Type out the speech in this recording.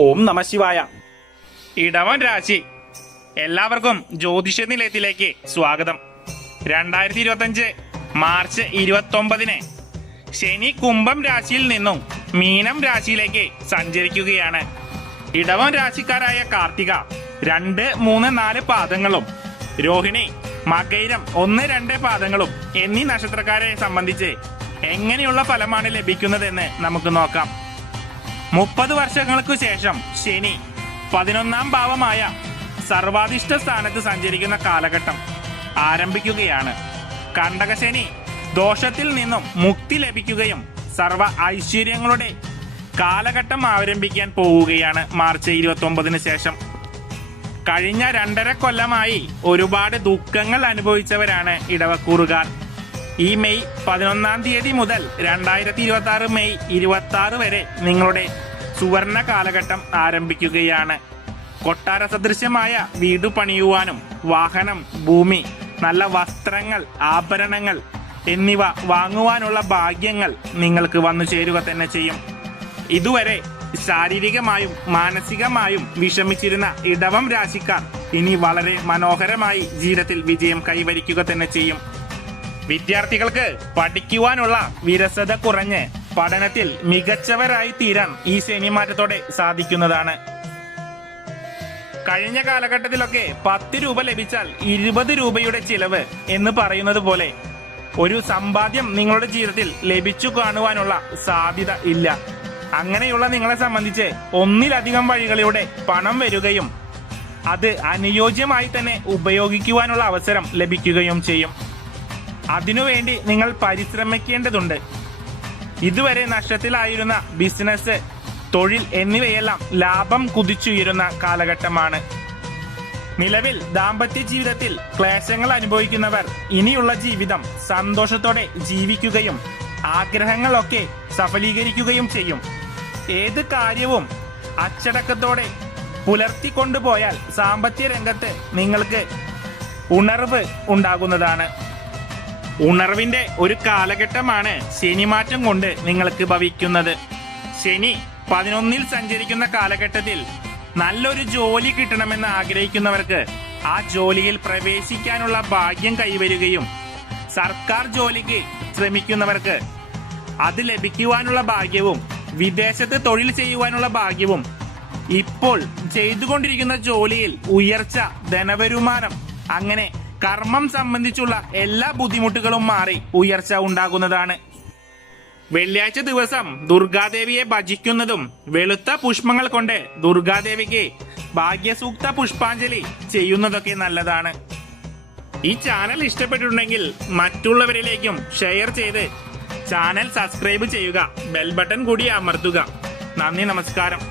ഓം നമഃശിവായ. ഇടവൻ രാശി. എല്ലാവർക്കും ജ്യോതിഷ നിലയത്തിലേക്ക് സ്വാഗതം. 2025 മാർച്ച് 29 ശനി കുംഭം രാശിയിൽ നിന്നും മീനം രാശിയിലേക്ക് സഞ്ചരിക്കുകയാണ്. ഇടവൻ രാശിക്കാരായ കാർത്തിക 2, 3, 4 പാദങ്ങളും രോഹിണി, മകയിരം 1, 2 പാദങ്ങളും എന്നീ നക്ഷത്രക്കാരെ സംബന്ധിച്ച് എങ്ങനെയുള്ള ഫലമാണ് ലഭിക്കുന്നതെന്ന് നമുക്ക് നോക്കാം. 30 വർഷങ്ങൾക്കു ശേഷം ശനി 11ാം ഭാവമായ സർവാധിഷ്ഠ സ്ഥാനത്ത് സഞ്ചരിക്കുന്ന കാലഘട്ടം ആരംഭിക്കുകയാണ്. കണ്ടകശനി ദോഷത്തിൽ നിന്നും മുക്തി ലഭിക്കുകയും സർവ ഐശ്വര്യങ്ങളുടെ കാലഘട്ടം ആരംഭിക്കാൻ പോവുകയാണ് മാർച്ച് 29 ശേഷം. കഴിഞ്ഞ 2.5 കൊല്ലമായി ഒരുപാട് ദുഃഖങ്ങൾ അനുഭവിച്ചവരാണ് ഇടവക്കൂറുകാർ. ഈ മെയ് 11-ാം തീയതി മുതൽ 2026 മെയ് 26 വരെ നിങ്ങളുടെ സുവർണ കാലഘട്ടം ആരംഭിക്കുകയാണ്. കൊട്ടാര സദൃശ്യമായ വീട് പണിയുവാനും വാഹനം, ഭൂമി, നല്ല വസ്ത്രങ്ങൾ, ആഭരണങ്ങൾ എന്നിവ വാങ്ങുവാനുള്ള ഭാഗ്യങ്ങൾ നിങ്ങൾക്ക് വന്നു ചേരുക തന്നെ ചെയ്യും. ഇതുവരെ ശാരീരികമായും മാനസികമായും വിഷമിച്ചിരുന്ന ഇടവം രാശിക്കാർ ഇനി വളരെ മനോഹരമായി ജീവിതത്തിൽ വിജയം കൈവരിക്കുക തന്നെ ചെയ്യും. വിദ്യാർത്ഥികൾക്ക് പഠിക്കുവാനുള്ള വിരസത കുറഞ്ഞ് പഠനത്തിൽ മികച്ചവരായി തീരാൻ ഈ ശനിമാറ്റത്തോടെ സാധിക്കുന്നതാണ്. കഴിഞ്ഞ കാലഘട്ടത്തിലൊക്കെ 10 രൂപ ലഭിച്ചാൽ 20 രൂപയുടെ ചിലവ് എന്ന് പറയുന്നത് പോലെ ഒരു സമ്പാദ്യം നിങ്ങളുടെ ജീവിതത്തിൽ ലഭിച്ചു കാണുവാനുള്ള സാധ്യത ഇല്ല. അങ്ങനെയുള്ള നിങ്ങളെ സംബന്ധിച്ച് ഒന്നിലധികം വഴികളിലൂടെ പണം വരികയും അത് അനുയോജ്യമായി തന്നെ ഉപയോഗിക്കുവാനുള്ള അവസരം ലഭിക്കുകയും ചെയ്യും. അതിനുവേണ്ടി നിങ്ങൾ പരിശ്രമിക്കേണ്ടതുണ്ട്. ഇതുവരെ നഷ്ടത്തിലായിരുന്ന ബിസിനസ്, തൊഴിൽ എന്നിവയെല്ലാം ലാഭം കുതിച്ചുയരുന്ന കാലഘട്ടമാണ്. നിലവിൽ ദാമ്പത്യ ജീവിതത്തിൽ ക്ലേശങ്ങൾ അനുഭവിക്കുന്നവർ ഇനിയുള്ള ജീവിതം സന്തോഷത്തോടെ ജീവിക്കുകയും ആഗ്രഹങ്ങളൊക്കെ സഫലീകരിക്കുകയും ചെയ്യും. ഏത് കാര്യവും അച്ചടക്കത്തോടെ പുലർത്തിക്കൊണ്ടുപോയാൽ സാമ്പത്തിക രംഗത്ത് നിങ്ങൾക്ക് ഉണർവ് ഉണ്ടാകുന്നതാണ്. ഉണർവിന്റെ ഒരു കാലഘട്ടമാണ് ശനിമാറ്റം കൊണ്ട് നിങ്ങൾക്ക് ഭവിക്കുന്നത്. ശനി 11-ൽ സഞ്ചരിക്കുന്ന കാലഘട്ടത്തിൽ നല്ലൊരു ജോലി കിട്ടണമെന്ന് ആഗ്രഹിക്കുന്നവർക്ക് ആ ജോലിയിൽ പ്രവേശിക്കാനുള്ള ഭാഗ്യം കൈവരുകയും സർക്കാർ ജോലിക്ക് ശ്രമിക്കുന്നവർക്ക് അത് ലഭിക്കുവാനുള്ള ഭാഗ്യവും വിദേശത്ത് തൊഴിൽ ചെയ്യുവാനുള്ള ഭാഗ്യവും ഇപ്പോൾ ചെയ്തുകൊണ്ടിരിക്കുന്ന ജോലിയിൽ ഉയർച്ച, ധനവരുമാനം, അങ്ങനെ കർമ്മം സംബന്ധിച്ചുള്ള എല്ലാ ബുദ്ധിമുട്ടുകളും മാറി ഉയർച്ച ഉണ്ടാകുന്നതാണ്. വെള്ളിയാഴ്ച ദിവസം ദുർഗാദേവിയെ ഭജിക്കുന്നതും വെളുത്ത പുഷ്പങ്ങൾ കൊണ്ട് ദുർഗാദേവിക്ക് ഭാഗ്യസൂക്ത പുഷ്പാഞ്ജലി ചെയ്യുന്നതൊക്കെ നല്ലതാണ്. ഈ ചാനൽ ഇഷ്ടപ്പെട്ടിട്ടുണ്ടെങ്കിൽ മറ്റുള്ളവരിലേക്കും ഷെയർ ചെയ്ത് ചാനൽ സബ്സ്ക്രൈബ് ചെയ്യുക, ബെൽ ബട്ടൺ കൂടി അമർത്തുക. നന്ദി, നമസ്കാരം.